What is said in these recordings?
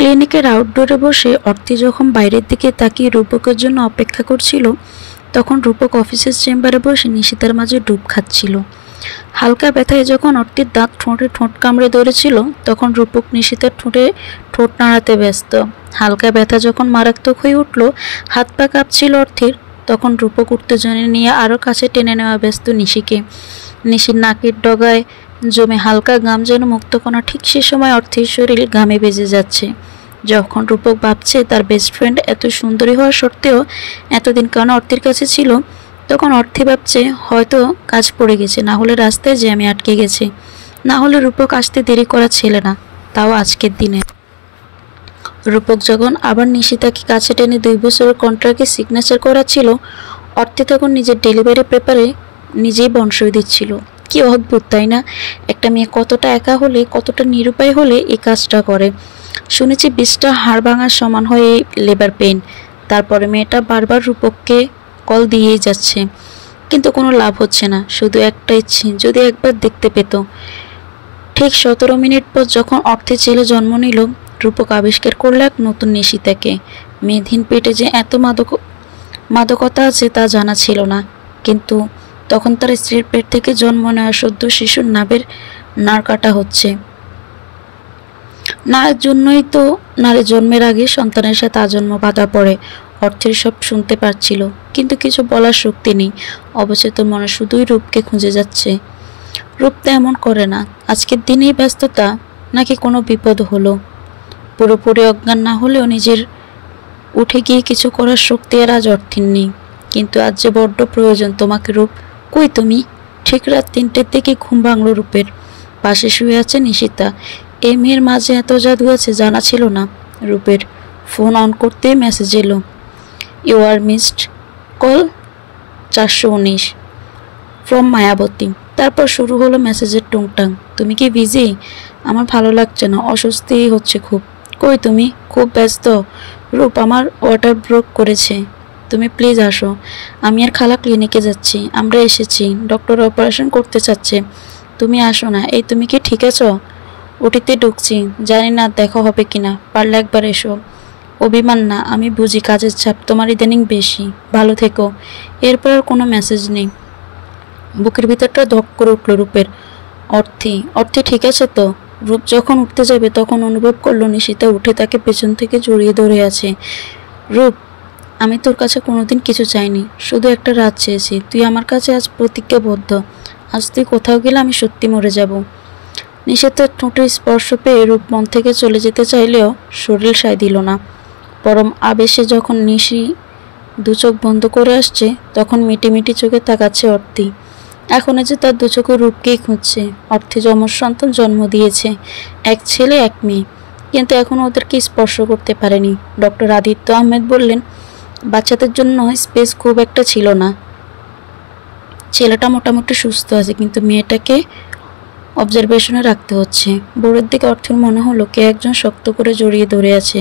ক্লিনিকের আউটডোরে বসে অর্থি যখন বাইরের দিকে তাকিয়ে রূপকের জন্য অপেক্ষা করছিল, তখন রূপক অফিসের চেম্বারে বসে নিশিতার মাঝে ডুব খাচ্ছিল। হালকা ব্যথায় যখন অর্থির দাঁত ঠোঁটে ঠোঁট কামড়ে ধরেছিল, তখন রূপক নিশিতার ঠোঁটে ঠোঁট নাড়াতে ব্যস্ত। হালকা ব্যথা যখন মারাত্মক হয়ে উঠল, হাত পা কাঁপছিল অর্থির, তখন রূপক উত্তেজনা নিয়ে আরও কাছে টেনে নেওয়া ব্যস্ত নিশিকে। নিশির নাকের ডগায় জমে হালকা ঘাম যেন মুক্তকণা, ঠিক সে সময় অর্থের শরীর ঘামে ভেজে যাচ্ছে। যখন রূপক ভাবছে তার বেস্ট ফ্রেন্ড এত সুন্দরী হওয়া সত্ত্বেও এতদিন কেন অর্থের কাছে ছিল, তখন অর্থে ভাবছে হয়তো কাজ পড়ে গেছে, না হলে রাস্তায় জ্যামে আটকে গেছে, না হলে রূপক আসতে দেরি করা ছেলে না, তাও আজকের দিনে। রূপক যখন আবার নিশিতাকে কাছে টেনে 2 বছরের কন্ট্রাক্টে সিগনেচার করাচ্ছিল, অর্থে তখন নিজের ডেলিভারি পেপারে নিজেই বনসই দিচ্ছিল। কি অদ্ভুত তাই না? একটা মেয়ে কতটা একা হলে, কতটা নিরুপায় হলে এই কাজটা করে। শুনেছি 20টা হাড় ভাঙার সমান হয় এই লেবার পেইন। তারপরে মেয়েটা বারবার রূপককে কল দিয়েই যাচ্ছে, কিন্তু কোনো লাভ হচ্ছে না। শুধু একটা ইচ্ছে, যদি একবার দেখতে পেত। ঠিক 17 মিনিট পর যখন অর্থের ছেলে জন্ম নিল, রূপক আবিষ্কার করল এক নতুন নিশিতাকে। মেয়েধীন পেটে যে এত মাদকতা আছে তা জানা ছিল না। কিন্তু তখন তার স্ত্রীর পেট থেকে জন্ম নেওয়া সদ্য শিশুর নাভের নাড় কাটা হচ্ছে। নারীর জন্যই তো নারী জন্মের আগে সন্তানের সাথে আজন্ম বাধা পড়ে। অর্থের সব শুনতে পারছিল, কিন্তু কিছু বলার শক্তি নেই। অবচেতন মনে শুধুই রূপকে খুঁজে যাচ্ছে। রূপ তো এমন করে না। আজকের দিনেই ব্যস্ততা, নাকি কোনো বিপদ হলো? পুরোপুরি অজ্ঞান না হলেও নিজের উঠে গিয়ে কিছু করার শক্তি আর আজ অর্থের নেই। কিন্তু আজ যে বড্ড প্রয়োজন তোমাকে রূপ। কই তুমি? ঠিক রাত 3টের দিকে ঘুম ভাঙল রূপের। পাশে শুয়ে আছে নিশিতা। এই মেয়ের মাঝে এত জাদু আছে জানা ছিল না রূপের। ফোন অন করতে মেসেজ এলো, you are missed call 419 from Mayawati. তারপর শুরু হলো মেসেজের টুংটাং। তুমি কি বিজি? আমার ভালো লাগছে না, অস্বস্তি হচ্ছে খুব। কই তুমি? খুব ব্যস্ত। রূপ, আমার ওয়াটার ব্রোক করেছে, তুমি প্লিজ আসো। আমি আর খালা ক্লিনিকে যাচ্ছি, আমরা এসেছি, ডক্টর অপারেশন করতে চাচ্ছে, তুমি আসো না। এই তুমি কি ঠিক আছো? ওটিতে ঢুকছি, জানি না দেখা হবে কিনা, পারলে একবার এসো। অভিমান না, আমি বুঝি কাজের চাপ তোমার ইদানিং বেশি, ভালো থেকো। এরপর আর কোনো মেসেজ নেই। বুকের ভিতরটা ধক করে উঠল রূপের। অর্থে ঠিক আছে তো? রূপ যখন উঠতে যাবে তখন অনুভব করলো নিশিতা উঠে তাকে পেছন থেকে জড়িয়ে ধরে আছে। রূপ, আমি তোর কাছে কোনোদিন কিছু চাইনি, শুধু একটা রাত চেয়েছি। তুই আমার কাছে আজ প্রতিজ্ঞাবদ্ধ। আজ তুই কোথাও গেলে আমি সত্যি মরে যাব। নিশিতার ঠোঁটের স্পর্শ পেয়ে রূপ মন থেকে চলে যেতে চাইলেও শরীর সায় দিল না। পরম আবেশে যখন নিশি 2 চোখ বন্ধ করে আসছে, তখন মিটি মিটি চোখে তাকাচ্ছে অর্থি। এখন যে তার 2 চোখে রূপকেই খুঁজছে। অর্থে যমজ সন্তান জন্ম দিয়েছে, এক ছেলে এক মেয়ে, কিন্তু এখনও ওদেরকে স্পর্শ করতে পারেনি। ডক্টর আদিত্য আহমেদ বললেন বাচ্চাদের জন্য স্পেস খুব একটা ছিল না। ছেলেটা মোটামুটি সুস্থ আছে, কিন্তু মেয়েটাকে অবজারভেশনে রাখতে হচ্ছে। ভোরের দিকে অর্থের মনে হলো কে একজন শক্ত করে জড়িয়ে ধরে আছে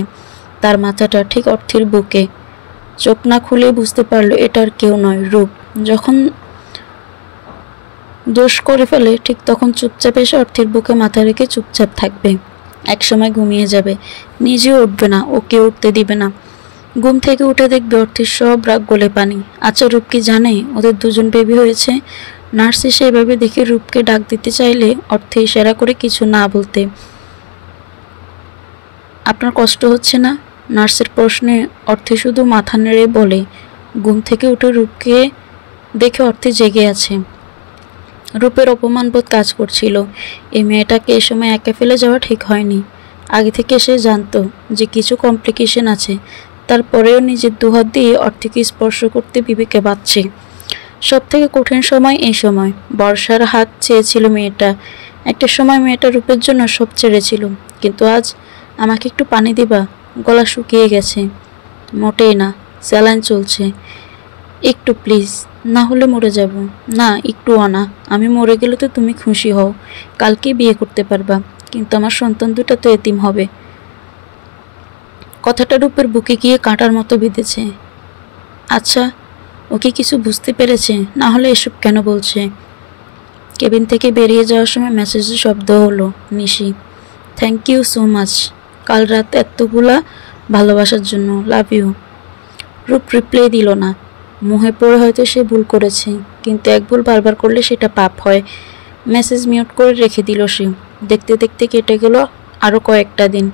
তার মাথাটা ঠিক অর্থের বুকে। চোখ না খুলে বুঝতে পারলো এটা আর কেউ নয়, রূপ। যখন দোষ করে ফেলে ঠিক তখন চুপচাপ এসে অর্থের বুকে মাথা রেখে চুপচাপ থাকবে। একসময় ঘুমিয়ে যাবে, নিজেও উঠবে না, ওকে উঠতে দিবে না। ঘুম থেকে উঠে দেখবে অর্থের সব রাগ গলে পানি। আচ্ছা, রূপ কি জানে ওদের 2জন বেবি হয়েছে? নার্স এসে এভাবে দেখে রূপকে ডাক দিতে চাইলে অর্থে ইশারা করে কিছু না বলতে। আপনার কষ্ট হচ্ছে না? নার্সের প্রশ্নে অর্থে শুধু মাথা নেড়ে বলে। ঘুম থেকে উঠে রূপকে দেখে অর্থে জেগে আছে। রূপের অপমানবোধ কাজ করছিল। এই মেয়েটাকে এ সময় একা ফেলে যাওয়া ঠিক হয়নি। আগে থেকে সে জানতো যে কিছু কমপ্লিকেশন আছে, তারপরেও নিজের 2 হাত দিয়ে অর্থকে স্পর্শ করতে বিবেকে বাঁচছে। সব থেকে কঠিন সময় এই সময়। বর্ষার হাত চেয়েছিল মেয়েটা। একটা সময় মেয়েটা রূপের জন্য সব ছেড়েছিল, কিন্তু আজ আমাকে একটু পানি দিবা? গলা শুকিয়ে গেছে। মোটেই না, স্যালাইন চলছে। একটু প্লিজ, না হলে মরে যাব। না, একটুও না। আমি মরে গেলে তো তুমি খুশি হও, কালকে বিয়ে করতে পারবা, কিন্তু আমার সন্তান 2টা তো এতিম হবে। কথাটা রূপের বুকে গিয়ে কাঁটার মতো বিঁধেছে। আচ্ছা, ওকে কিছু বুঝতে পেরেছে? না হলে এসব কেন বলছে? কেবিন থেকে বেরিয়ে যাওয়ার সময় মেসেজের শব্দ হলো, নিশি, থ্যাংক ইউ সো মাচ। কাল রাত এতগুলা ভালোবাসার জন্য, লাভ ইউ। রূপ রিপ্লাই দিল না। মোহে পড়ে হয়তো সে ভুল করেছে, কিন্তু এক ভুল বারবার করলে সেটা পাপ হয়। মেসেজ মিউট করে রেখে দিল সে। দেখতে দেখতে কেটে গেল আরও কয়েকটা দিন।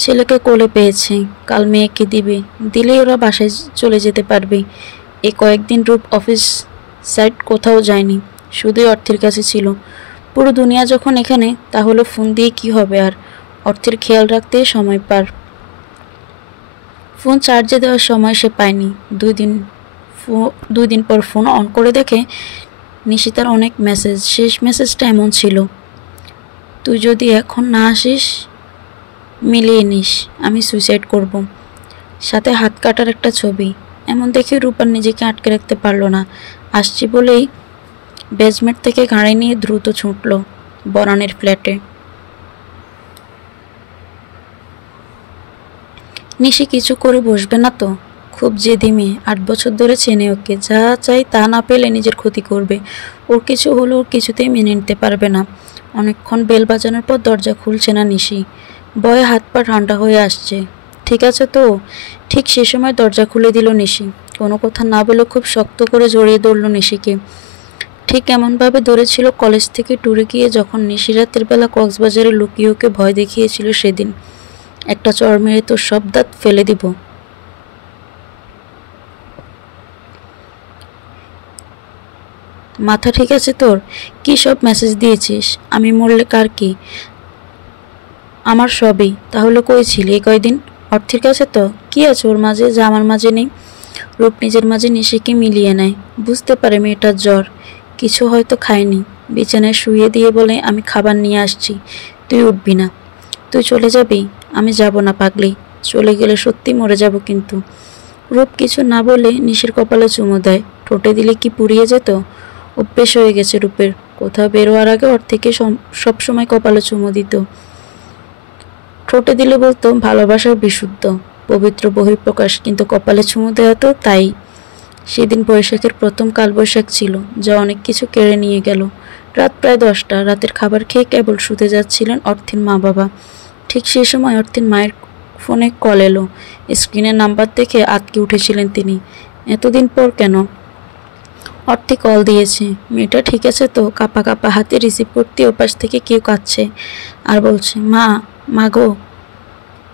ছেলেকে কোলে পেয়েছে, কাল মেয়েকে দিবে, দিলেই ওরা বাসায় চলে যেতে পারবে। এই কয়েকদিন রূপ অফিস সাইড কোথাও যায়নি, শুধুই অর্থের কাছে ছিল। পুরো দুনিয়া যখন এখানে, তাহলে ফোন দিয়ে কি হবে আর, অর্থের খেয়াল রাখতে সময় পার। ফোন চার্জে দেওয়ার সময় সে পায়নি। দুই দিন পর ফোন অন করে দেখে নিশিতার অনেক মেসেজ। শেষ মেসেজটা এমন ছিল, তুই যদি এখন না আসিস মিলিয়ে নিস, আমি সুইসাইড করব। সাথে হাত কাটার একটা ছবি। এমন দেখে রূপার নিজেকে আটকে রাখতে পারল না। আসছি বলেই বেজমেন্ট থেকে গাড়ি নিয়ে দ্রুত ছুটল বনানের ফ্ল্যাটে। নিশি কিছু করে বসবে না তো? খুব জেদি মেয়ে, 8 বছর ধরে চেনে ওকে। যা চাই তা না পেলে নিজের ক্ষতি করবে। ওর কিছু হলো ওর কিছুতেই মেনে নিতে পারবে না। অনেকক্ষণ বেল বাজানোর পর দরজা খুলছে না নিশি। ভয়ে হাত পা ঠান্ডা হয়ে আসছে। ঠিক আছে তো? ঠিক সে সময় দরজা খুলে দিল নিশি। কোনো কথা না বলে খুব শক্ত করে জড়িয়ে ধরল নিশিকে। ঠিক এমনভাবে ধরেছিল কলেজ থেকে ট্যুরে গিয়ে যখন নিশি রাতের বেলা কক্সবাজারে লুকিয়ে ওকে ভয় দেখিয়েছিল সেদিন। একটা চড় মেরে তোর সব দাঁত ফেলে দিব। মাথা ঠিক আছে তোর? কি সব মেসেজ দিয়েছিস? আমি মরলে কার কি? আমার সবই। তাহলে কই ছিলি এই কয়দিন? অর্থের কাছে তো? কি আছে ওর মাঝে যা আমার মাঝে নেই? রূপ নিজের মাঝে নিশিকে মিলিয়ে নেয়। বুঝতে পারে মেয়েটার জ্বর, কিছু হয়তো খায়নি। বিছানায় শুয়ে দিয়ে বলে, আমি খাবার নিয়ে আসছি, তুই উঠবি না। তুই চলে যাবি? আমি যাব না পাগলি, চলে গেলে সত্যি মরে যাব কিন্তু। রূপ কিছু না বলে নিশির কপালে চুমু দেয়। ঠোঁটে দিলে কি পুড়িয়ে যেত? অভ্যেস হয়ে গেছে রূপের। কোথাও বেরোয়ার আগে ওর থেকে সবসময় কপালে চুমু দিত। ঠোঁটে দিলে বলতো ভালোবাসার বিশুদ্ধ পবিত্র বহিঃপ্রকাশ, কিন্তু কপালে চুমু দেওয়া তো তাই। সেদিন বৈশাখের প্রথম কালবৈশাখ ছিল, যা অনেক কিছু কেড়ে নিয়ে গেল। রাত প্রায় 10টা। রাতের খাবার খেয়ে কেবল শুতে যাচ্ছিলেন অর্থিন মা বাবা। ঠিক সেই সময় অর্থিন মায়ের ফোনে কল এলো। স্ক্রিনের নাম্বার দেখে আটকে উঠেছিলেন তিনি। এতদিন পর কেন? অর্থি কল দিয়েছে। মেয়েটা ঠিক আছে তো? কাঁপা কাঁপা হাতে রিসিভ করতে ওপাশ থেকে কেউ কাঁদছে আর বলছে, মা গো,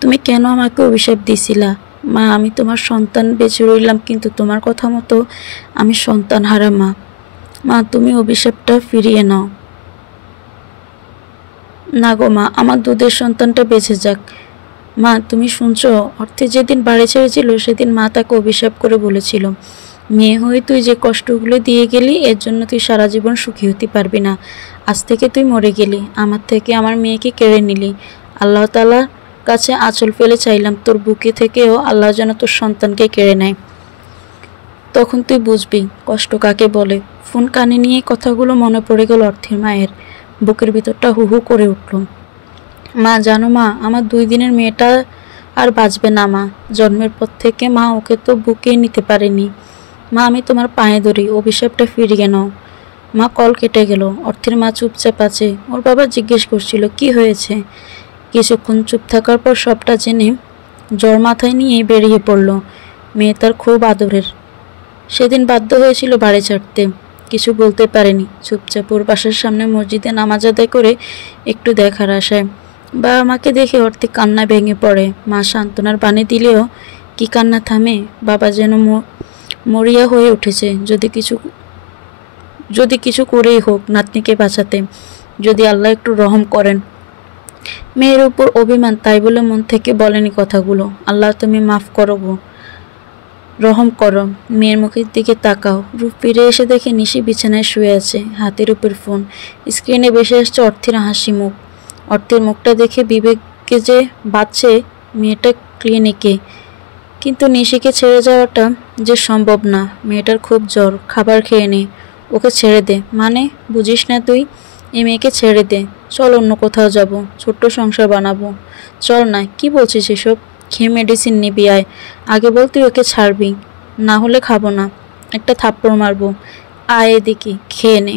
তুমি কেন আমাকে অভিশাপ দিছিলা? মা, আমি তোমার সন্তান বেঁচে রইলাম, কিন্তু তোমার কথা মতো আমি সন্তান হারা মা। মা, তুমি অভিশাপটা ফিরিয়ে নাও না গো মা, আমার দুধের সন্তানটা বেঁচে যাক। মা, তুমি শুনছো? অর্থে যেদিন বাড়ি ছেড়েছিল সেদিন মা তাকে অভিশাপ করে বলেছিল, মেয়ে হয়ে তুই যে কষ্টগুলো দিয়ে গেলি এর জন্য তুই সারা জীবন সুখী হতে পারবি না। আজ থেকে তুই মরে গেলি, আমার থেকে আমার মেয়েকে কেড়ে নিলি। আল্লাহ তাআলার কাছে আঁচল ফেলে চাইলাম তোর বুকে থেকেও আল্লাহ যেন তোর সন্তানকে কেড়ে নেয়। তখন তুই বুঝবি কষ্ট কাকে বলে। ফোন কানে নিয়ে কথাগুলো মনে পড়ে গেল অর্থের মায়ের। বুকের ভিতরটা হু হু করে উঠল। মা, জানো মা, আমার 2 দিনের মেয়েটা আর বাঁচবে না মা। জন্মের পর থেকে মা ওকে তো বুকে নিতে পারেনি। মা, আমি তোমার পায়ে ধরি, অভিশাপটা ফিরিয়ে নাও। মা, কল কেটে গেল। অর্থের মা চুপচাপ আছে। ওর বাবা জিজ্ঞেস করছিল কি হয়েছে। কিছুক্ষণ চুপ থাকার পর সবটা জেনে জ্বর মাথায় নিয়ে বেরিয়ে পড়ল। মেয়ে তার খুব আদরের। সেদিন বাধ্য হয়েছিল বাড়ি ছাড়তে, কিছু বলতে পারেনি। চুপচাপ ওর বাসার সামনে মসজিদে নামাজ আদায় করে একটু দেখার আশায়। বাবা মাকে দেখে অর্থে কান্না ভেঙে পড়ে। মা সান্ত্বনার বাণী দিলেও কি কান্না থামে? বাবা যেন মরিয়া হয়ে উঠেছে। যদি কিছু করেই হোক নাতনিকে বাঁচাতে, যদি আল্লাহ একটু রহম করেন। মেয়ের উপর অভিমান, তাই বলে মন থেকে বলেনি কথাগুলো। আল্লাহ তুমি মাফ করো গো, রহম করো। মেয়ের মুখের দিকে তাকাও। রূপ ফিরে এসে দেখে নিশি বিছানায় শুয়ে আছে, হাতের উপর ফোন। স্ক্রিনে ভেসে আসছে অর্থের হাসি মুখ। অর্থের মুখটা দেখে বিবেককে যে বাঁচছে মেয়েটা ক্লিনিকে, কিন্তু নিশিকে ছেড়ে যাওয়াটা যে সম্ভব না। মেয়েটার খুব জ্বর, খাবার খেয়ে নে, ওকে ছেড়ে দে। মানে বুঝিস না তুই? এই মেয়েকে ছেড়ে দে, চল অন্য কোথাও যাব, ছোট্ট সংসার বানাবো। চল না, কি বলছিস এসব? খেয়ে মেডিসিন নিবি আয়। আগে বল তুই ওকে ছাড়বি, না হলে খাবো না, একটা থাপ্পড় মারবো। আয় এদিকে, খেয়ে নে।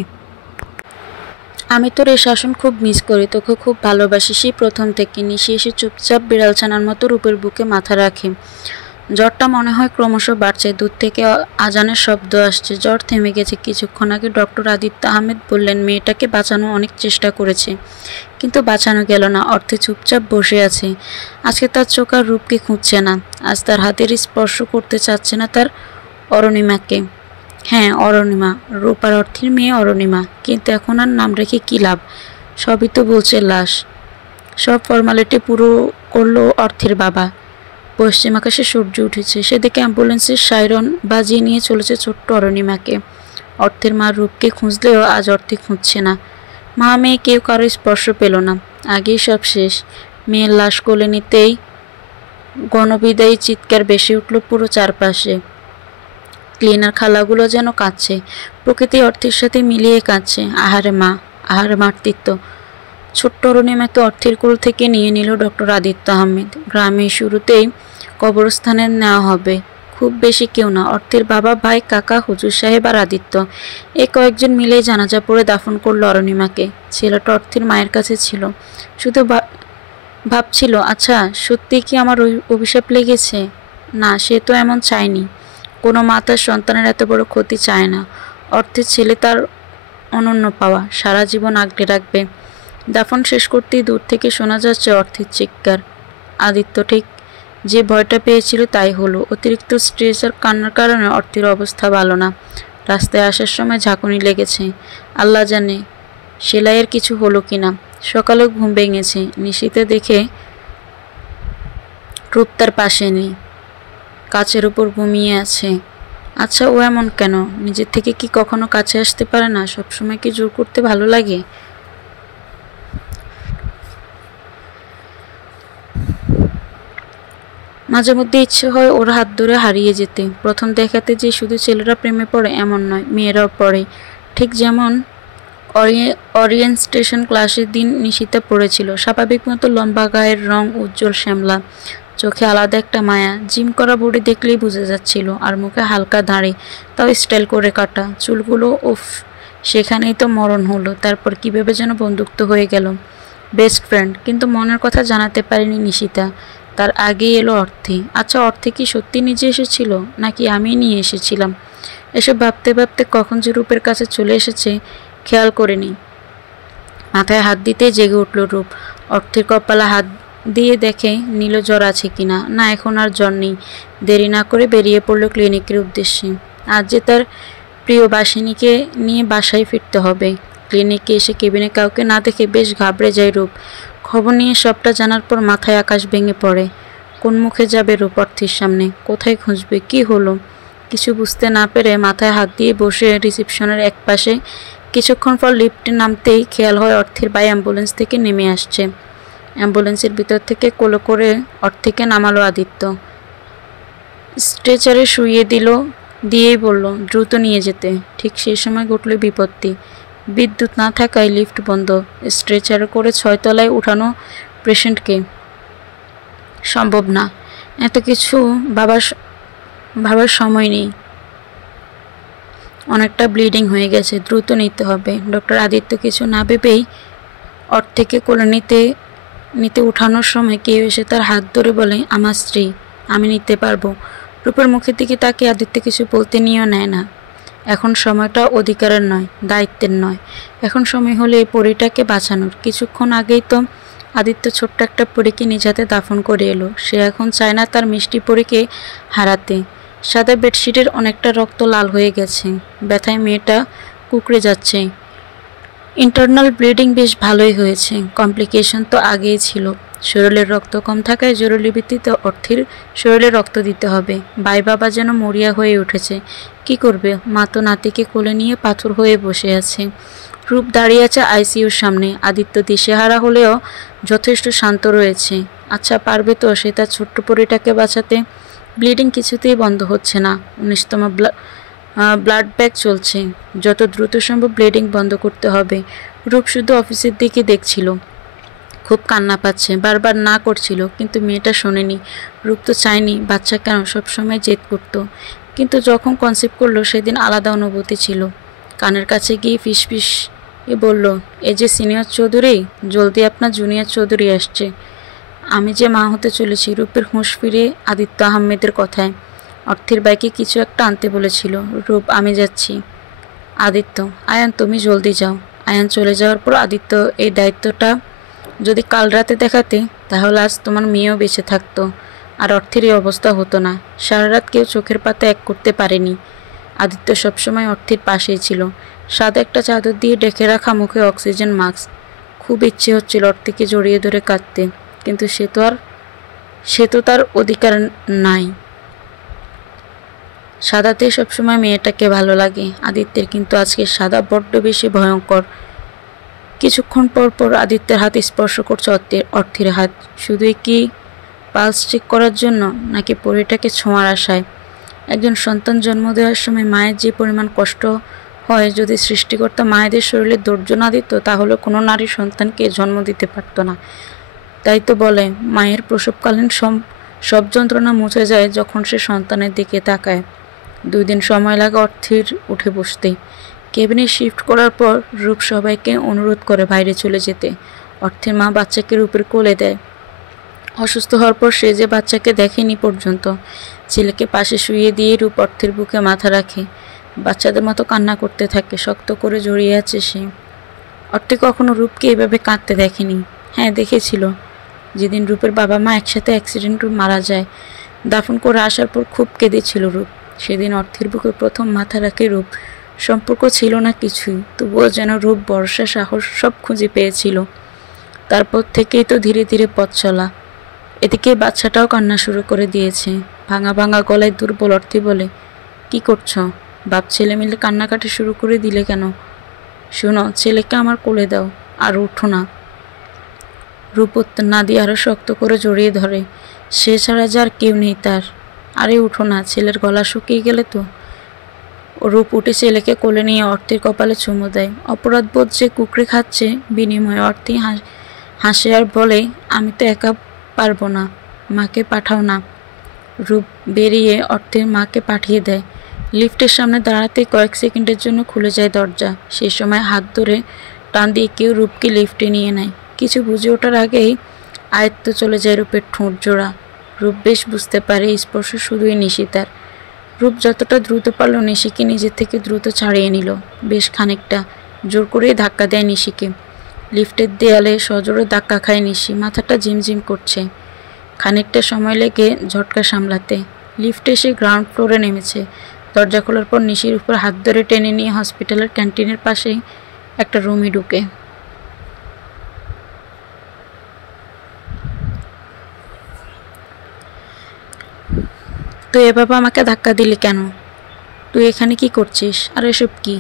আমি তোর এই শাসন খুব মিস করি, তোকে খুব ভালোবাসি সেই প্রথম থেকে। নিশি এসে চুপচাপ বিড়াল ছানার মতো রূপের বুকে মাথা রাখে। জ্বরটা মনে হয় ক্রমশ বাড়ছে, দূর থেকে আজানের শব্দ আসছে। জ্বর থেমে গেছে। কিছুক্ষণ আগে ডক্টর আদিত্য আহমেদ বললেন মেয়েটাকে বাঁচানো অনেক চেষ্টা করেছে, কিন্তু বাঁচানো গেল না। অর্থে চুপচাপ বসে আছে। আজকে তার চোখ আর রূপকে খুঁজছে না, আজ তার হাতের স্পর্শ করতে চাচ্ছে না তার অরুণিমাকে। হ্যাঁ, অরুণিমা, রূপ আর অর্থের মেয়ে অরুণিমা। কিন্তু এখন আর নাম রেখে কী লাভ? সবই তো বলছে লাশ। সব ফর্মালিটি পুরো করলো অর্থের বাবা। পশ্চিম আকাশে সূর্য উঠেছে, সেদিকে অ্যাম্বুলেন্সের সাইরন বাজিয়ে নিয়ে চলেছে ছোট্ট অরুণিমাকে। অর্থের মা রূপকে খুঁজলেও আজ অর্থে খুঁজছে না। মা মেয়ে কেউ কারো স্পর্শ পেল না। আগেই সব শেষ। মেয়ের লাশ কোলে নিতেই গণবিদায়ী চিৎকার বেশি উঠল পুরো চারপাশে। ক্লিনার খালাগুলো যেন কাঁদছে, প্রকৃতি অর্থের সাথে মিলিয়ে কাঁদছে। আহারে মা, আহারে মাতৃত্ব। ছোট্ট অরুণিমাকে অর্থের কোল থেকে নিয়ে নিল ডক্টর আদিত্য আহমেদ। গ্রামে শুরুতেই কবরস্থানে নেওয়া হবে। খুব বেশি কেউ না, অর্থের বাবা, ভাই, কাকা, হুজুর সাহেব আর আদিত্য, এ কয়েকজন মিলেই জানাজা পড়ে দাফন করলো অরুণিমাকে। ছেলেটা অর্থের মায়ের কাছে ছিল, শুধু ভাবছিল, আচ্ছা সত্যি কি আমার অভিশাপ লেগেছে? না, সে তো এমন চায়নি। কোনো মা তার সন্তানের এত বড় ক্ষতি চায় না। অর্থের ছেলে তার অনন্য পাওয়া, সারা জীবন আগলে রাখবে। দাফন শেষ করতেই দূর থেকে শোনা যাচ্ছে অর্থের চিৎকার। আদিত্য ঠিক যে ভয়টা পেয়েছিল তাই হলো। অতিরিক্ত স্ট্রেস আর কান্নার কারণে অর্থের অবস্থা ভালো না। রাস্তায় আসার সময় ঝাঁকুনি লেগেছে। আল্লাহ জানে সেলাইয়ের কিছু হলো কিনা। সকালে ঘুম ভেঙেছে, নিশিতে দেখে রূপ তার পাশে নেই, কাচের উপর ঘুমিয়ে আছে। আচ্ছা ও এমন কেন? নিজের থেকে কি কখনো কাছে আসতে পারে না? সবসময় কি জোর করতে ভালো লাগে? মাঝে মধ্যে ইচ্ছে হয় ওর হাত ধরে হারিয়ে যেতে। প্রথম দেখাতে যে শুধু ছেলেরা প্রেমে পড়ে এমন নয়, মেয়েরাও পড়ে। ঠিক যেমন ওরিয়েন্টেশন ক্লাসের দিন নিশিতা পড়েছিল। স্বাভাবিক মতো লম্বা গায়ের রং, উজ্জ্বল শ্যামলা, চোখে আলাদা একটা মায়া। জিম করা বডি দেখলেই বোঝা যাচ্ছিল। আর মুখে হালকা দাড়ি, তাও স্টাইল করে কাটা। চুলগুলো উফ, সেখানেই তো মরণ হলো। তারপর কীভাবে যেন বন্ধুত্ব হয়ে গেল, বেস্ট ফ্রেন্ড। কিন্তু মনের কথা জানাতে পারিনি নিশিতা। তার আগেই এলো অর্থে। আচ্ছা অর্থে কি সত্যি নিজে এসেছিল, নাকি আমি নিয়ে এসেছিলাম? এসব ভাবতে ভাবতে কখন যে রূপের কাছে চলে এসেছে খেয়াল করিনি। মাথায় হাত দিতেই জেগে উঠল রূপ। অর্থের কপালে হাত দিয়ে দেখে নিল জ্বর আছে কিনা। না, এখন আর জ্বর নেই। দেরি না করে বেরিয়ে পড়ল ক্লিনিকের উদ্দেশ্যে। আজ যে তার প্রিয় বাসিনীকে নিয়ে বাসায় ফিরতে হবে। ক্লিনিকে এসে কেবিনে কাউকে না দেখে বেশ ঘাবড়ে যায় রূপ। খবর নিয়ে সবটা জানার পর মাথায় আকাশ ভেঙে পড়ে। কোন মুখে যাবে রূপ অর্থের সামনে? কোথায় খুঁজবে? কি হলো? কিছু বুঝতে না পেরে মাথায় হাত দিয়ে বসে রিসেপশনের এক পাশে। কিছুক্ষণ পর লিফটে নামতেই খেয়াল হয় অর্থের ভাই অ্যাম্বুলেন্স থেকে নেমে আসছে। অ্যাম্বুলেন্সের ভিতর থেকে কোলে করে অর্থেকে নামালো আদিত্য। স্ট্রেচারে শুইয়ে দিয়েই বলল দ্রুত নিয়ে যেতে। ঠিক সেই সময় ঘটল বিপত্তি। বিদ্যুৎ না থাকায় লিফট বন্ধ। স্ট্রেচারে করে 6 তলায় উঠানো পেশেন্টকে সম্ভব না। এত কিছু ভাবার সময় নেই। অনেকটা ব্লিডিং হয়ে গেছে, দ্রুত নিতে হবে। ডক্টর আদিত্য কিছু না ভেবেই অর্থেকে কোলে নিতে উঠানোর সময় কেউ এসে তার হাত ধরে বলে, আমার স্ত্রী, আমি নিতে পারবো। রূপের মুখের দিকে তাকে আদিত্য কিছু বলতে নিয়েও নেয় না। এখন সময়টা অধিকারের নয়, দায়িত্বের নয়। এখন সময় হলে এই পরীটাকে বাঁচানোর। কিছুক্ষণ আগেই তো আদিত্য ছোট্ট একটা পরীকে নিজ হাতে দাফন করে এলো। সে এখন চায় না তার মিষ্টি পরীকে হারাতে। সাদা বেডশিটের অনেকটা রক্ত লাল হয়ে গেছে। ব্যথায় মেয়েটা কুঁকড়ে যাচ্ছে। ইন্টারনাল ব্লিডিং বেশ ভালোই হয়েছে। কমপ্লিকেশন তো আগেই ছিল। শরীরের রক্ত কম থাকায় জরুরি ভিত্তিতে অর্থের শরীরে রক্ত দিতে হবে। ভাই বাবা যেন মরিয়া হয়ে উঠেছে। কি করবে? মা তো নাতিকে কোলে নিয়ে পাথর হয়ে বসে আছে। রূপ দাঁড়িয়ে আছে আইসিইউর সামনে। আদিত্য দিশেহারা হলেও যথেষ্ট শান্ত রয়েছে। আচ্ছা পারবে তো সে তার ছোট্ট পরীটাকে বাঁচাতে? ব্লিডিং কিছুতেই বন্ধ হচ্ছে না। 19তম ব্লাড ব্যাগ চলছে। যত দ্রুত সম্ভব ব্লিডিং বন্ধ করতে হবে। রূপ শুধু অফিসের দিকে দেখছিল। খুব কান্না পাচ্ছে, বারবার না করছিল, কিন্তু মেয়েটা শোনেনি। রূপ তো চায়নি। বাচ্চা কেন, সবসময় জেদ করত। কিন্তু যখন কনসেপ্ট করলো সেদিন আলাদা অনুভূতি ছিল। কানের কাছে গিয়ে ফিসফিস এ বলল, এই যে সিনিয়র চৌধুরী, জলদি আপনার জুনিয়র চৌধুরী আসছে। আমি যে মা হতে চলেছি। রূপের হুঁশ ফিরে আদিত্য আহমেদের কথায়। অর্থের বাইকে কিছু একটা আনতে বলেছিল। রূপ, আমি যাচ্ছি। আদিত্য, আয়ান তুমি জলদি যাও। আয়ান চলে যাওয়ার পর আদিত্য, এই দায়িত্বটা যদি কাল রাতে দেখাতে তাহলে আজ তোমার মেয়েও বেঁচে থাকতো, আর অর্থের এই অবস্থা হতো না। সারা রাত কেউ চোখের পাতা এক করতে পারেনি। আদিত্য সবসময় অর্থের পাশেই ছিল, সাদা একটা চাদর দিয়ে ঢেকে রাখা, মুখে অক্সিজেন মাস্ক। খুব ইচ্ছে হচ্ছিল অর্থকে জড়িয়ে ধরে কাঁদতে, কিন্তু সে তো তার অধিকার নাই। সাদাতে সবসময় মেয়েটাকে ভালো লাগে আদিত্যের, কিন্তু আজকে সাদা বড্ড বেশি ভয়ঙ্কর। কিছুক্ষণ পর পর আদিত্যের হাত স্পর্শ করছে অর্থের হাত। শুধুই কি পালস চেক করার জন্য, নাকি পরিটাকে ছোঁয়ার আশায়? একজন সন্তান জন্ম দেওয়ার সময় মায়ের যে পরিমাণ কষ্ট হয়, যদি সৃষ্টিকর্তা মায়েদের শরীরে ধৈর্য না দিত তাহলে কোনো নারী সন্তানকে জন্ম দিতে পারত না। তাই তো বলে, মায়ের প্রসবকালীন সব যন্ত্রণা মুছে যায় যখন সে সন্তানের দিকে তাকায়। 2 দিন সময় লাগে অর্থের উঠে বসতে। কেবিনে শিফট করার পর রূপ সবাইকে অনুরোধ করে বাইরে চলে যেতে। অর্থের মা বাচ্চাকে রূপের কোলে দেয়। অসুস্থ হওয়ার পর সে যে বাচ্চাকে দেখেনি পর্যন্ত। ছেলেকে পাশে শুইয়ে দিয়ে রূপ অর্থের বুকে মাথা রাখে। বাচ্চাদের মতো কান্না করতে থাকে, শক্ত করে জড়িয়ে আছে সে। অর্থে কখনো রূপকে এভাবে কাঁদতে দেখেনি। হ্যাঁ, দেখেছিল যেদিন রূপের বাবা মা একসাথে অ্যাক্সিডেন্টে মারা যায়। দাফন করে আসার পর খুব কেঁদেছিল রূপ। সেদিন অর্থের বুকে প্রথম মাথা রাখে রূপ। সম্পর্ক ছিল না কিছুই, তবুও যেন রূপ ভরসা, সাহস সব খুঁজে পেয়েছিল। তারপর থেকেই তো ধীরে ধীরে পথ চলা। এদিকে বাচ্চাটাও কান্না শুরু করে দিয়েছে। ভাঙা ভাঙা গলায় দুর্বল অর্থে বলে, কি করছো? বাপ ছেলে মিলে কান্নাকাটি শুরু করে দিলে কেন? শোনো, ছেলেকে আমার কোলে দাও, আর উঠো না। রূপ উত্তর না দিয়ে আরো শক্ত করে জড়িয়ে ধরে। সে ছাড়া যার কেউ নেই তার। আরে উঠো না, ছেলের গলা শুকিয়ে গেলে তো। রূপ উঠে ছেলেকে কোলে নিয়ে অর্থের কপালে চুমু দেয়। অপরাধবোধ যে কুকড়ে খাচ্ছে, বিনিময়ে অর্থে হাসে আর বলে, আমি তো একা পারবো না, মাকে পাঠাও না। রূপ বেরিয়ে অর্থের মাকে পাঠিয়ে দেয়। লিফটের সামনে দাঁড়াতে কয়েক সেকেন্ডের জন্য খুলে যায় দরজা। সেই সময় হাত ধরে টান দিয়ে কেউ রূপকে লিফটে নিয়ে নেয়। কিছু বুঝে ওঠার আগেই আয়ত্ত চলে যায় রূপের ঠোঁট জোড়া। রূপ বেশ বুঝতে পারে স্পর্শ শুধুই নিশিতার। রূপ যতটা দ্রুত পারল নিশিকে নিজের থেকে দ্রুত ছাড়িয়ে নিল। বেশ খানিকটা জোর করেই ধাক্কা দেয় নিশিকে। লিফটের দেয়ালে সজোরে ধাক্কা খায় নিশি, মাথাটা ঝিমঝিম করছে। খানিকটা সময় লেগে ঝটকা সামলাতে লিফটে এসে গ্রাউন্ড ফ্লোরে নেমেছে। দরজা খোলার পর নিশির উপর হাত ধরে টেনে নিয়ে হসপিটালের ক্যান্টিনের পাশেই একটা রুমে ঢুকে। তুই এভাবে আমাকে ধাক্কা দিলি কেন? তুই এখানে কি করছিস? আর এসব কি?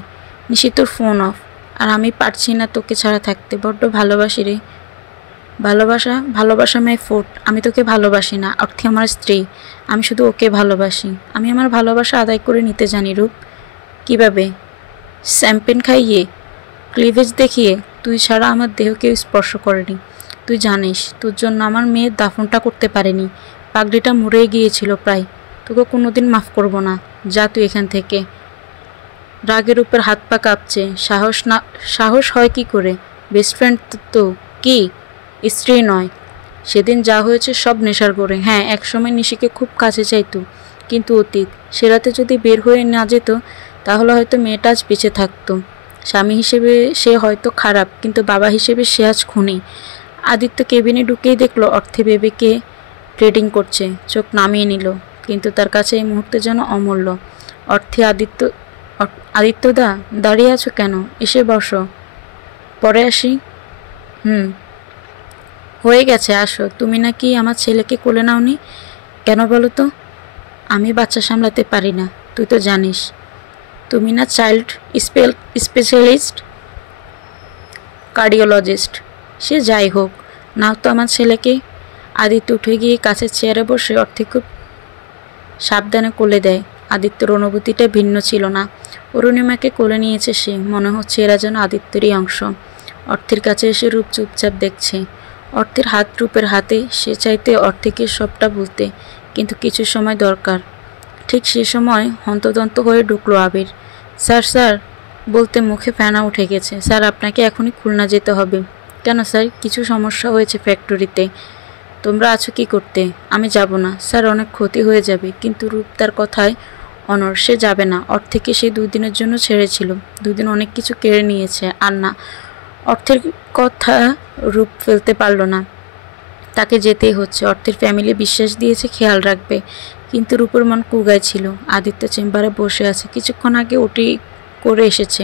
নিশি, তোর ফোন অফ। আর আমি পারছি না তোকে ছাড়া থাকতে, বড্ড ভালোবাসি রে। ভালোবাসা মাই ফুড। আমি তোকে ভালোবাসি না, অর্থে আমার স্ত্রী। আমি শুধু ওকে ভালোবাসি। আমি আমার ভালোবাসা আদায় করে নিতে জানি। রূপ, কিভাবে? শ্যাম্পেন খাইয়ে, ক্লিভেজ দেখিয়ে? তুই ছাড়া আমার দেহ কেউ স্পর্শ করেনি। তুই জানিস, তোর জন্য আমার মেয়ের দাফনটা করতে পারেনি। পাগড়িটা মরেই গিয়েছিল প্রায়। তোকে কোনোদিন মাফ করব না। যা তুই এখান থেকে। রাগের উপর হাত পা কাঁপছে। সাহস হয় কি করে? বেস্ট ফ্রেন্ড তো। কি স্ত্রী নয়? সেদিন যা হয়েছে সব নেশার করে। হ্যাঁ, একসময় নিশিকে খুব কাছে চাইতো, কিন্তু অতীত। সে রাতে যদি বের হয়ে না যেত তাহলে হয়তো মেয়েটা আজ বেঁচে থাকতো। স্বামী হিসেবে সে হয়তো খারাপ, কিন্তু বাবা হিসেবে সে আজ খুনি। আদিত্য কেবিনে ঢুকেই দেখলো অর্থে বেবিকে ট্রেডিং করছে। চোখ নামিয়ে নিল, কিন্তু তার কাছে এই মুহূর্তে যেন অমূল্য। অর্থে, আদিত্যদা, দাঁড়িয়ে আছো কেন? এসে বসো। পরে আসি। হয়ে গেছে, আসো। তুমি নাকি আমার ছেলেকে কোলে নাওনি কেন বলো তো? আমি বাচ্চা সামলাতে পারি না, তুই তো জানিস। তুমি না চাইল্ড স্পেশালিস্ট, কার্ডিওলজিস্ট? সে যাই হোক, নাও তো আমার ছেলেকে। আদিত্য উঠে গিয়ে কাছের চেয়ারে বসে অর্থে খুব সাবধানে কোলে দেয়। আদিত্যর অনুভূতিটা ভিন্ন ছিল না। অরুণিমাকে কোলে নিয়েছে সে, মনে হচ্ছে এরা যেন আদিত্যরই অংশ। অর্থের কাছে এসে রূপ চুপচাপ দেখছে। অর্থের হাত রূপের হাতে। সে চাইতে অর্থেকে সবটা বলতে, কিন্তু কিছু সময় দরকার। ঠিক সে সময় হন্তদন্ত হয়ে ঢুকলো আবির। স্যার, বলতে মুখে ফেনা উঠে গেছে। স্যার, আপনাকে এখনই খুলনা যেতে হবে। কেন স্যার? কিছু সমস্যা হয়েছে ফ্যাক্টরিতে। তোমরা আছো কি করতে? আমি যাব না স্যার, অনেক ক্ষতি হয়ে যাবে। কিন্তু রূপ তার কথায় অনড়। সে যাবে না। অর্থকে সে 2 দিনের জন্য ছেড়েছিল। 2 দিন অনেক কিছু কেড়ে নিয়েছে। আর না, অর্থের কথা রূপ ফেলতে পারল না। তাকে যেতেই হচ্ছে। অর্থের ফ্যামিলি বিশ্বাস দিয়েছে খেয়াল রাখবে, কিন্তু রূপের মন কুগায় ছিল। আদিত্য চেম্বারে বসে আছে। কিছুক্ষণ আগে ওটি করে এসেছে।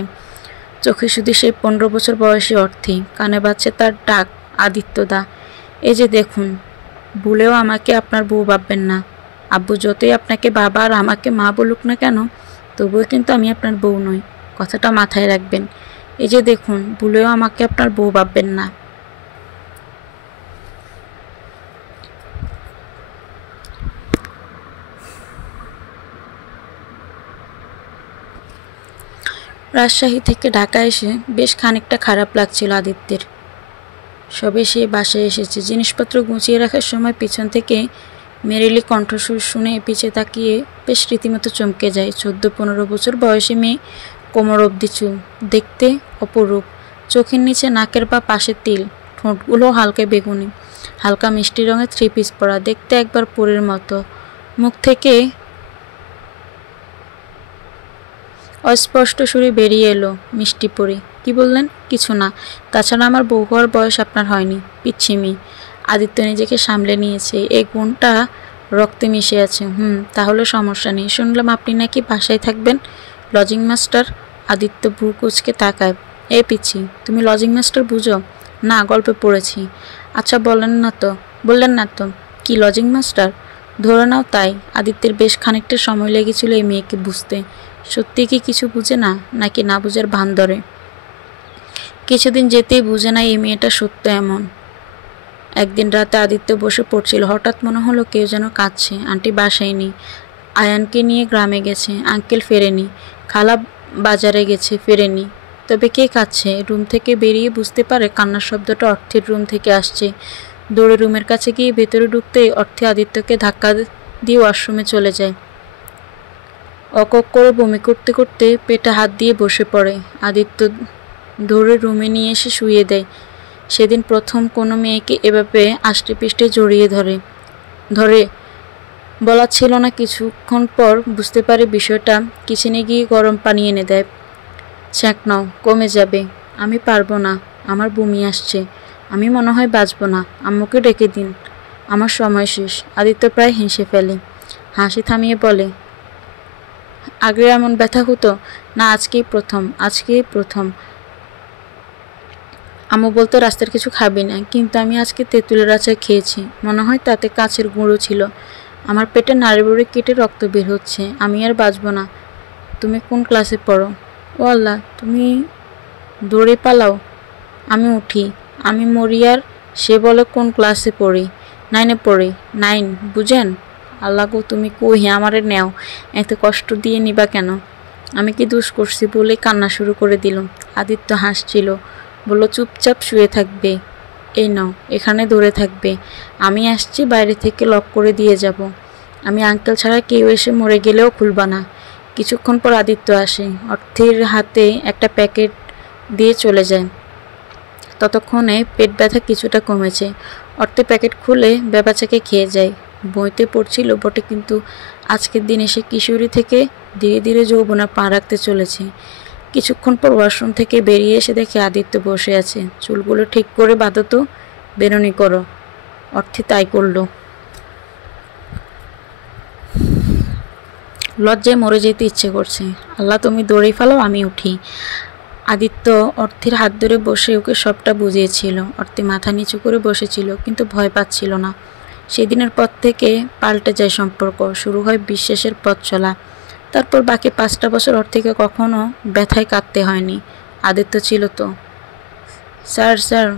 চোখে শুধু সেই 15 বছর বয়সী অর্থী। কানে বাজছে তার ডাক, আদিত্য দা। এই যে দেখুন, ভুলেও আমাকে আপনার বউ ভাববেন না। আব্বু যতই আপনাকে বাবা আর আমাকে মা বলুক না কেন, তবুও কিন্তু আমি আপনার বউ নই। কথাটা মাথায় রাখবেন। এই যে দেখুন, ভুলেও আমাকে আপনার বউ ভাববেন না। রাজশাহী থেকে ঢাকা এসে বেশ খানিকটা খারাপ লাগছিল আদিত্যের। সবে সে বাসায় এসেছে। জিনিসপত্র গুছিয়ে রাখার সময় পিছন থেকে মেরিলি কণ্ঠস্বর শুনে পিছে তাকিয়ে বেশ রীতিমতো চমকে যায়। 14-15 বছর বয়সী মেয়ে, কোমর অবধি চুল, দেখতে অপরূপ। চোখের নিচে নাকের বা পাশে তিল, ঠোঁটগুলো হালকা বেগুনি, হালকা মিষ্টি রঙের 3 পিস পরা, দেখতে একবার পরীর মতো। মুখ থেকে অস্পষ্ট সুরে বেরিয়ে এলো, মিষ্টি পরি। কি বললেন? কিছু না। তাছাড়া আমার বউ হওয়ার বয়স আপনার হয়নি, পিচ্ছিমি। আদিত্য নিজেকে সামলে নিয়েছে। এই গুণটা রক্তে মিশে আছে। তাহলে সমস্যা নেই। শুনলাম আপনি নাকি বাসায় থাকবেন, লজিং মাস্টার। আদিত্য ভ্রু কুঁচকে তাকায়। এ পিচ্ছি, তুমি লজিং মাস্টার বুঝো? না, গল্পে পড়েছি। আচ্ছা, বললেন না তো কি লজিং মাস্টার? ধরে নাও তাই। আদিত্যের বেশ খানিকটা সময় লেগেছিল এই মেয়েকে বুঝতে। সত্যি কি কিছু বুঝে না, নাকি না বুঝার ভান ধরে? কিছুদিন যেতেই বুঝে না এই মেয়েটা সত্য এমন। একদিন রাতে আদিত্য বসে পড়ছিল। হঠাৎ মনে হলো কেউ যেন কাঁদছে। আন্টি বাসায় নেই, আয়ানকে নিয়ে গ্রামে গেছে। আঙ্কেল ফেরেনি, খালা বাজারে গেছে, ফেরেনি। তবে কে কাঁদছে? রুম থেকে বেরিয়ে বুঝতে পারে কান্নার শব্দটা অর্থের রুম থেকে আসছে। দৌড়ে রুমের কাছে গিয়ে ভেতরে ঢুকতেই অর্থে আদিত্যকে ধাক্কা দিয়ে ওয়াশরুমে চলে যায়। অকক করে বমি করতে করতে পেটে হাত দিয়ে বসে পড়ে। আদিত্য ধরে রুমে নিয়ে এসে শুইয়ে দেয়। সেদিন প্রথম কোনো মেয়েকে এভাবে আষ্টে পিষ্টে জড়িয়ে ধরে বলা ছিল না। কিছুক্ষণ পর বুঝতে পারে বিষয়টা। কিচেনে গিয়ে গরম পানি এনে দেয়। ছ্যাঁক নাও, কমে যাবে। আমি পারবো না, আমার বমি আসছে। আমি মনে হয় বাঁচব না। আম্মুকে ডেকে দিন, আমার সময় শেষ। আদিত্য প্রায় হেসে ফেলে। হাসি থামিয়ে বলে, আগে এমন ব্যথা হতো না? আজকেই প্রথম। আম্মু বলতো রাস্তার কিছু খাবি না, কিন্তু আমি আজকে তেঁতুলের আচার খেয়েছি। মনে হয় তাতে কাছের গুঁড়ো ছিল। আমার পেটে নাড়িভুড়ি কেটে রক্ত বের হচ্ছে। আমি আর বাঁচব না। তুমি কোন ক্লাসে পড়ো? ও আল্লাহ, তুমি দৌড়ে পালাও। আমি উঠি, আমি মরি আর সে বলে কোন ক্লাসে পড়ি? 9-এ পড়ি। 9, বুঝেন? আল্লাহ গো, তুমি কই আমারে নেও। এত কষ্ট দিয়ে নিবা কেন? আমি কি দোষ করছি বলে কান্না শুরু করে দিল। আদিত্য হাসছিল, বলল, চুপচাপ শুয়ে থাকবে। এই নাও, এখানে ধরে থাকবে। আমি আসছি, বাইরে থেকে লক করে দিয়ে যাব। আমি আঙ্কেল ছাড়া কেউ এসে মরে গেলেও খুলবা না। কিছুক্ষণ পর আদিত্য আসে। অর্থের হাতে একটা প্যাকেট দিয়ে চলে যায়। ততক্ষণে পেট ব্যথা কিছুটা কমেছে। অর্থে প্যাকেট খুলে বেবাচাকে খেয়ে যায়। বইতে পড়ছিল বটে, কিন্তু আজকের দিনে সে কিশোরী থেকে ধীরে ধীরে যৌবনা পা রাখতে চলেছে। কিছুক্ষণ পর ওয়াশরুম থেকে বেরিয়ে এসে দেখে আদিত্য বসে আছে। চুলগুলো ঠিক করে বাঁধো তো, বেরোনি করো। অর্থে তাই করলো। লজ্জায় মরে যেতে ইচ্ছে করছে। আল্লাহ, তুমি দৌড়ে ফেলো, আমি উঠি। আদিত্য অর্থের হাত ধরে বসে ওকে সবটা বুঝিয়েছিল। অর্থে মাথা নিচু করে বসেছিল, কিন্তু ভয় পাচ্ছিল না। সেদিনের পর থেকে পাল্টে যায় সম্পর্ক। শুরু হয় বিশ্বাসের পথ চলা। তারপর বাকি 5টা বছর অর্থেকে কখনো ব্যথায় কাঁদতে হয়নি। আদিত্য ছিল তো। স্যার।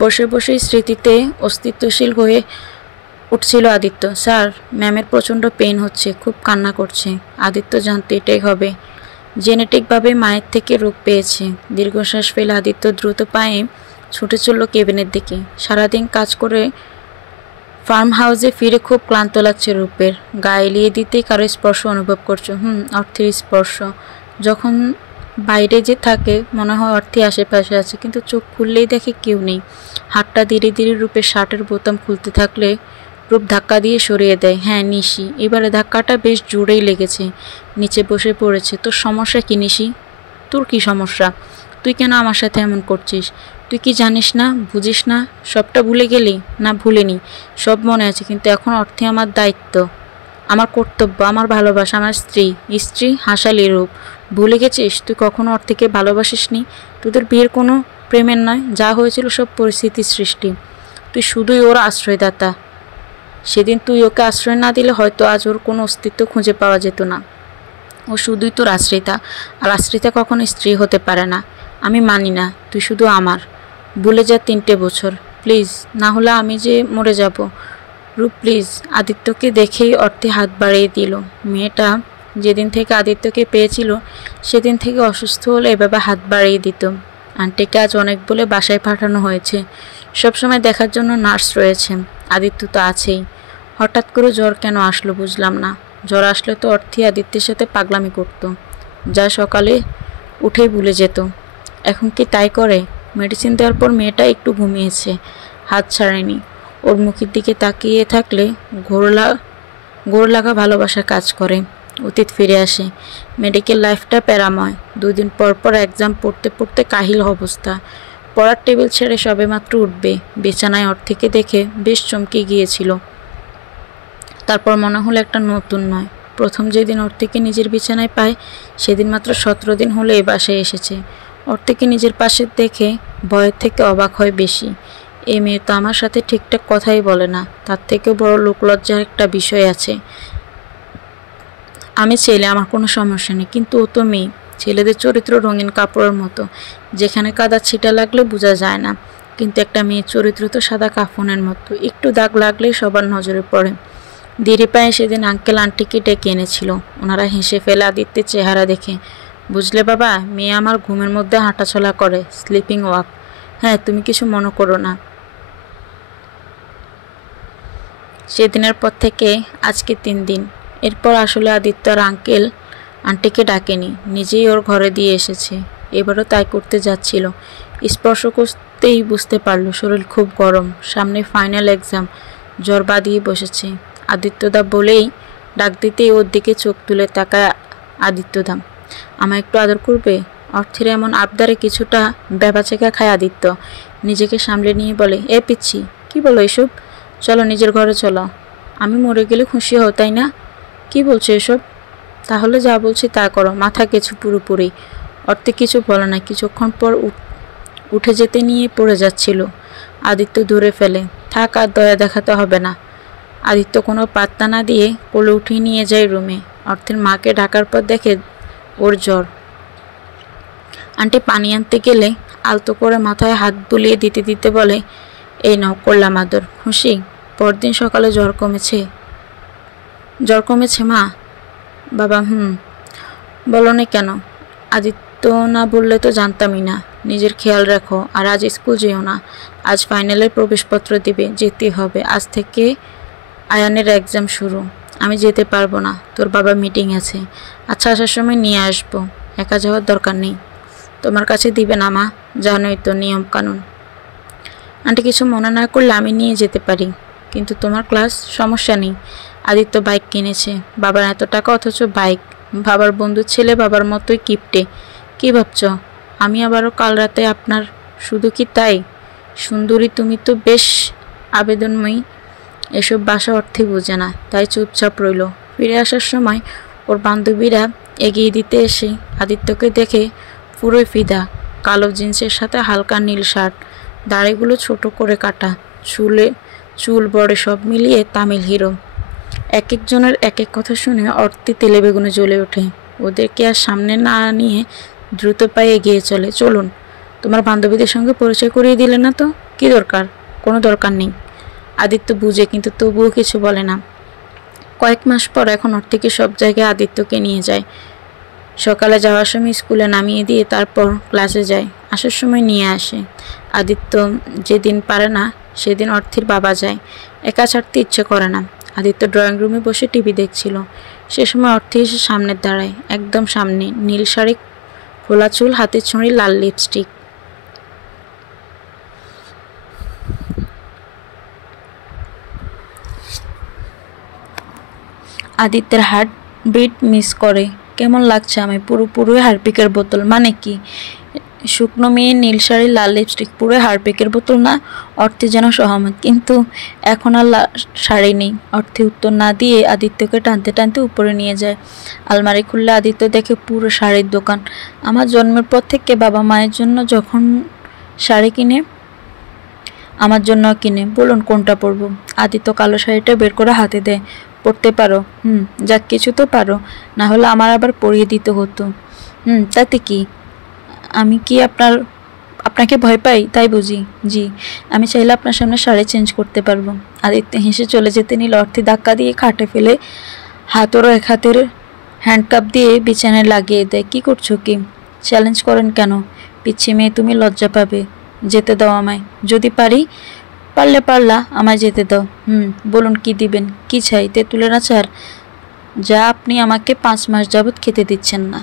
বসে বসেই স্মৃতিতে অস্তিত্বশীল হয়ে উঠছিল আদিত্য। স্যার, ম্যামের প্রচণ্ড পেইন হচ্ছে, খুব কান্না করছে। আদিত্য জানতো এটাই হবে। জেনেটিকভাবে মায়ের থেকে রোগ পেয়েছে। দীর্ঘশ্বাস ফেলে আদিত্য দ্রুত পায়ে ছুটে চলল কেবিনের দিকে। সারাদিন কাজ করে ফার্ম হাউসে ফিরে খুব ক্লান্ত লাগছে রূপের। গা এলিয়ে দিতেই কারো স্পর্শ অনুভব করছো। অর্থের স্পর্শ। যখন বাইরে যে থাকে মনে হয় অর্থে আশেপাশে আছে, কিন্তু চোখ খুললেই দেখে কেউ নেই। হাতটা ধীরে ধীরে রূপের শার্টের বোতাম খুলতে থাকলে রূপ ধাক্কা দিয়ে সরিয়ে দেয়। হ্যাঁ, নিশি। এবারে ধাক্কাটা বেশ জোরেই লেগেছে। নিচে বসে পড়েছে। তোর সমস্যা কি নিশি? তোর কি সমস্যা? তুই কেন আমার সাথে এমন করছিস? তুই কি জানিস না, বুঝিস না? সবটা ভুলে গেলি? না, ভুলিনি, সব মনে আছে, কিন্তু এখন অর্থে আমার দায়িত্ব, আমার কর্তব্য, আমার ভালোবাসা, আমার স্ত্রী হাসালি রূপ। ভুলে গেছিস তুই কখনো অর্থেকে ভালোবাসিস নি? তোদের বিয়ের কোনো প্রেমের নয়, যা হয়েছিল সব পরিস্থিতির সৃষ্টি। তুই শুধুই ওর আশ্রয়দাতা। সেদিন তুই ওকে আশ্রয় না দিলে হয়তো আজ ওর কোনো অস্তিত্ব খুঁজে পাওয়া যেত না। ও শুধুই তোর আশ্রিতা, আর আশ্রিতা কখনো স্ত্রী হতে পারে না। আমি মানি না, তুই শুধু আমার। ভুলে যা 3টে বছর প্লিজ, না হলে আমি যে মরে যাব। রূপ প্লিজ। আদিত্যকে দেখেই অর্থে হাত বাড়িয়ে দিল। মেয়েটা যেদিন থেকে আদিত্যকে পেয়েছিল সেদিন থেকে অসুস্থ হলে এভাবে হাত বাড়িয়ে দিত। আন্টিকে আজ অনেক বলে বাসায় পাঠানো হয়েছে, সবসময় দেখার জন্য নার্স রয়েছে। আদিত্য তো আছেই। হঠাৎ করে জ্বর কেন আসলো বুঝলাম না। জ্বর আসলে তো অর্থী আদিত্যের সাথে পাগলামি করত, যা সকালে উঠেই ভুলে যেত। এখন কি তাই করে? মেডিসিন দেওয়ার পর মেয়েটা একটু ঘুমিয়েছে, হাত ছাড়েনি। ওর মুখের দিকে তাকিয়ে থাকলে ঘোর লাগা ভালোবাসা কাজ করে, অতীত ফিরে আসে। মেডিকেল লাইফটা প্যারাময়। 2 দিন পর পর এক্সাম পড়তে পড়তে কাহিল অবস্থা। পড়ার টেবিল ছেড়ে সবেমাত্র উঠবে, বিছানায় অর্থেকে দেখে বেশ চমকে গিয়েছিল। তারপর মনে হলো একটা নতুন নয়। প্রথম যেদিন অর্থেকে নিজের বিছানায় পায় সেদিন মাত্র 17 দিন হলো এ বাসায় এসেছে। অর্থেকে নিজের পাশে দেখে ভয়ের থেকে অবাক হয় বেশি। এই মেয়ে তো আমার সাথে ঠিকঠাক কথাই বলে না, তার থেকেও বড় লোকলজ্জার একটা বিষয় আছে। আমি ছেলে, আমার কোনো সমস্যা নেই, কিন্তু ও তো মেয়ে। ছেলেদের চরিত্র রঙিন কাপড়ের মতো, যেখানে কাদা ছিটা লাগলে বোঝা যায় না, কিন্তু একটা মেয়ের চরিত্র তো সাদা কাফনের মতো, একটু দাগ লাগলেই সবার নজরে পড়ে। দেরি পায়ে সেদিন আঙ্কেল আন্টিকে ডেকে এনেছিল। ওনারা হেসে ফেলে আদিত্যের চেহারা দেখে। বুঝলে বাবা, মেয়ে আমার ঘুমের মধ্যে হাঁটাচলা করে, স্লিপিং ওয়াক। হ্যাঁ, তুমি কিছু মনে করো না। সেদিনের পর থেকে আজকে 3 দিন। এরপর আসলে আদিত্য আর আঙ্কেল আন্টিকে ডাকেনি, নিজেই ওর ঘরে দিয়ে এসেছে। এবারও তাই করতে যাচ্ছিল। স্পর্শ করতেই বুঝতে পারলো শরীর খুব গরম, সামনে ফাইনাল এক্সাম, জ্বর বাঁধিয়ে বসেছে। আদিত্যদা বলেই ডাক দিতেই ওর দিকে চোখ তুলে তাকায় আদিত্যদা। আমায় একটু আদর করবে? অর্থের এমন আবদারে কিছুটা ব্যাবাচেকা খায় আদিত্য। নিজেকে সামলে নিয়ে বলে, এ পিচ্ছি, কি বলো এসব? চলো নিজের ঘরে চলো। আমি মরে গেলে খুশি হও, তাই না? কি বলছো এসব? তাহলে যা বলছি তা করো, মাথা কিছু পুরোপুরি। অর্থে কিছু বলে না। কিছুক্ষণ পর উঠে যেতে নিয়ে পড়ে যাচ্ছিল। আদিত্য ধরে ফেলে, থাক, আর দয়া দেখাতে হবে না। আদিত্য কোনো পাত্তা না দিয়ে কোলে উঠিয়ে নিয়ে যায় রুমে। অর্থের মাকে ডাকার পর দেখে ওর জ্বর। আন্টি পানি আনতে গেলে আলতো করে মাথায় হাত বুলিয়ে দিতে দিতে বলে, এই নাও, করলাম আদর। খুশি? পরদিন সকালে জ্বর কমেছে? জ্বর কমেছে মা? বাবা বলো না কেন? আদিত্য না বললে তো জানতামই না। নিজের খেয়াল রাখো, আর আজ স্কুল যেও না। আজ ফাইনালের প্রবেশপত্র দিবে, যেতে হবে। আজ থেকে আয়ানের এক্সাম শুরু। আমি যেতে পারবো না, তোর বাবা মিটিং আছে। আচ্ছা, আসার সময় নিয়ে আসবো। একা যাওয়ার দরকার নেই। তোমার কাছে দিবে না মা? জানোই তো নিয়ম কানুন। আন্টি কিছু মনে না করলে আমি নিয়ে যেতে পারি, কিন্তু তোমার ক্লাস। সমস্যা নেই। আদিত্য বাইক কিনেছে। বাবার এত টাকা, অথচ বাইক। বাবার বন্ধুর ছেলে বাবার মতোই কিপটে। কি ভাবছ আমি আবারও কাল রাতে আপনার? শুধু কি তাই? সুন্দরী তুমি তো বেশ আবেদনময়ী। এসব বাসা অর্থে বোঝে না, তাই চুপচাপ রইল। ফিরে আসার সময় ওর বান্ধবীরা এগিয়ে দিতে এসে আদিত্যকে দেখে পুরোই ফিদা। কালো জিন্সের সাথে হালকা নীল শার্ট, দাড়িগুলো ছোট করে কাটা, চুল বড়, সব মিলিয়ে তামিল হিরো। এক একজনের এক এক কথা শুনে অর্থে তেলে বেগুনে জ্বলে ওঠে। ওদেরকে আর সামনে না নিয়ে দ্রুত পায়ে এগিয়ে চলে। চলুন, তোমার বান্ধবীদের সঙ্গে পরিচয় করিয়ে দিলে না তো? কি দরকার? কোনো দরকার নেই। আদিত্য বুঝে, কিন্তু তবুও কিছু বলে না। কয়েক মাস পর এখন অর্থেকে সব জায়গায় আদিত্যকে নিয়ে যায়। সকালে যাওয়ার সময় স্কুলে নামিয়ে দিয়ে তারপর ক্লাসে যায়, আসার সময় নিয়ে আসে। আদিত্য যেদিন পারে না সেদিন অর্থের বাবা যায়। একা ছাড়তে ইচ্ছে করে না। আদিত্য ড্রয়িং রুমে বসে টিভি দেখছিল। সে সময় অর্থি এসে সামনে দাঁড়ায়, একদম সামনে, নীল শাড়ি, খোলা চুল, হাতে ছড়ি, লাল লিপস্টিক। আদিত্যের হার্ট বিট মিস করে। কেমন লাগছে আমি? পুরোপুরি হারপিকের বোতল। মানে কি? শুকনো মেয়ে, নীল শাড়ি, লাল লিপস্টিক, পুরো হারপিকের বোতল না? অর্থে যেন সহমত, কিন্তু এখন আর শাড়ি নেই। অর্থে উত্তর না দিয়ে আদিত্যকে টানতে টানতে উপরে নিয়ে যায়। আলমারি খুললে আদিত্য দেখে পুরো শাড়ির দোকান। আমার জন্মের পর থেকে বাবা মায়ের জন্য যখন শাড়ি কিনে, আমার জন্য কিনে। বলুন কোনটা পরবো? আদিত্য কালো শাড়িটা বের করে হাতে দেয়। পরতে পারো? যাক, কিছু তো পারো, না হলে আমার আবার পরিয়ে দিতে হতো। তাতে কি? আমি কি আপনাকে ভয় পাই তাই বুঝি? জি, আমি চাইলে আপনার সামনে শাড়ি চেঞ্জ করতে পারবো। আদিত্য হেসে চলে যেতে নিল। অর্থে ধাক্কা দিয়ে খাটে ফেলে হাতেরও এক হাতের হ্যান্ডকাপ দিয়ে বিছানায় লাগিয়ে দেয়। কি করছো কি? চ্যালেঞ্জ করেন কেন? পিচ্ছি মেয়ে তুমি, লজ্জা পাবে। যেতে দাও আমায়। যদি পারলা আমায় যেতে দাও। বলুন কি দিবেন? কি চাই? তেঁতুলের আচার, যা আপনি আমাকে 5 মাস যাবৎ খেতে দিচ্ছেন না।